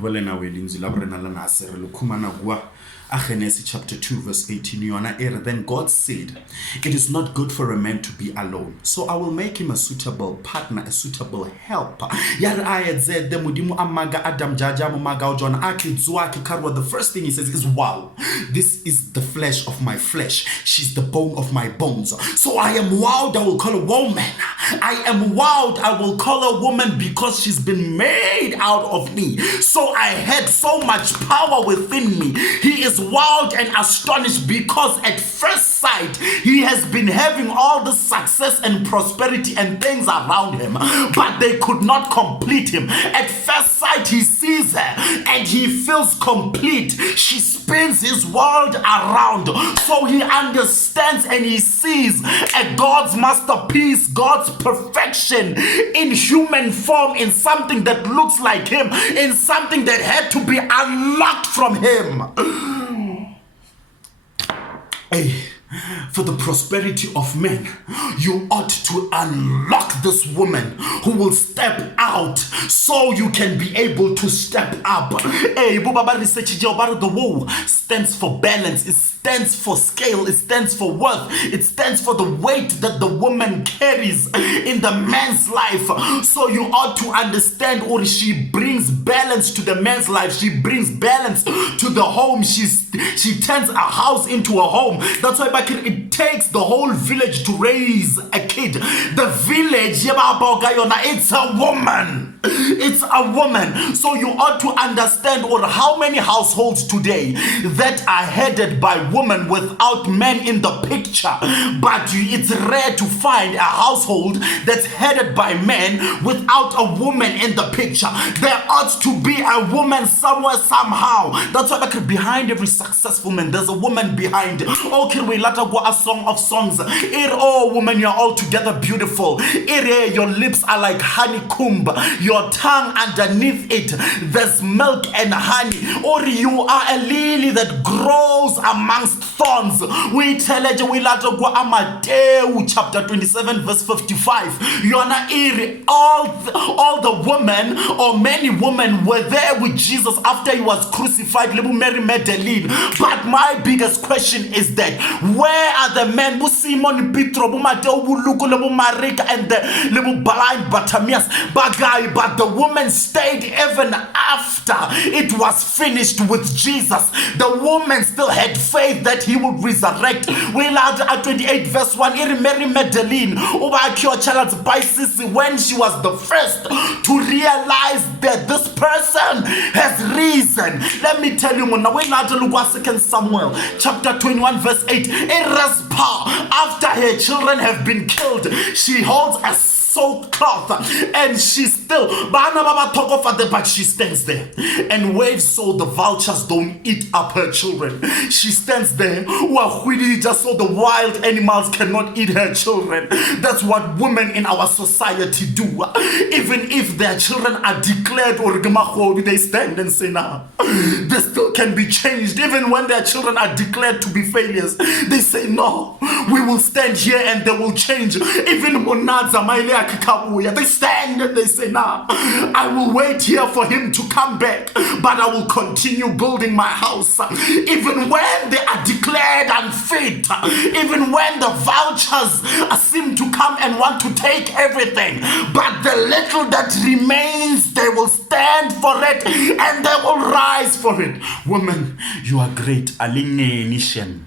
Valena Wedinzi Labrena Lana Serelo Kumanagua. Genesis chapter 2 verse 18. Then God said, it is not good for a man to be alone, so I will make him a suitable partner, a suitable helper. The first thing he says is, wow, this is the flesh of my flesh, she's the bone of my bones. So I am wowed, I will call a woman. I am wowed, I will call a woman because she's been made out of me. So I had so much power within me. He is wowed and astonished because at first sight he has been having all the success and prosperity and things around him, but they could not complete him. At first sight he sees her and he feels complete. She spins his world around, so he understands and he sees a God's masterpiece, God's perfection in human form, in something that looks like him, in something that had to be unlocked from him. Hey, for the prosperity of men, you ought to unlock this woman who will step out so you can be able to step up. Hey, the woe stands for balance. It stands for scale. It stands for worth. It stands for the weight that the woman carries in the man's life. So you ought to understand, or she brings balance to the man's life. She brings balance to the home. She turns a house into a home. That's why it takes the whole village to raise a kid. The village, it's a woman. It's a woman. So you ought to understand, or how many households today that are headed by women without men in the picture. But it's rare to find a household that's headed by men without a woman in the picture. There ought to be a woman somewhere, somehow. That's why behind every successful man, there's a woman behind. Okay, we let her go a song of songs. Oh, woman, you're altogether beautiful. Your lips are like honeycomb. Your tongue underneath it, there's milk and honey. Or you are a lily that grows amongst thorns. We tell it, we let her go Matthew chapter 27 verse 55. You are not all the women, or many women, were there with Jesus after he was crucified. Mary Magdalene. But my biggest question is that, where are the men? Simon Petro, Mateo, Marika, and the blind Bartimaeus. But the woman stayed even after it was finished with Jesus. The woman still had faith that he would resurrect. We learned at 28 verse 1, Mary Magdalene, when she was the first to realize that this person has risen. Let me tell you, now we learned to look at 2 Samuel chapter 21 verse 8. After her children have been killed, she holds a soaked cloth and she still, but she stands there and waves so the vultures don't eat up her children. She stands there just so the wild animals cannot eat her children. That's what women in our society do. Even if their children are declared or they stand and say, nah, they still can be changed. Even when their children are declared to be failures, they say, no, we will stand here and they will change. Even they stand and they say, nah, I will wait here for him to come back, but I will continue building my house. Even when they are declared unfit, even when the vultures seem to come and want to take everything, but the little that remains, they will stand for it and they will rise for it. Woman, you are great. Aline Nishan.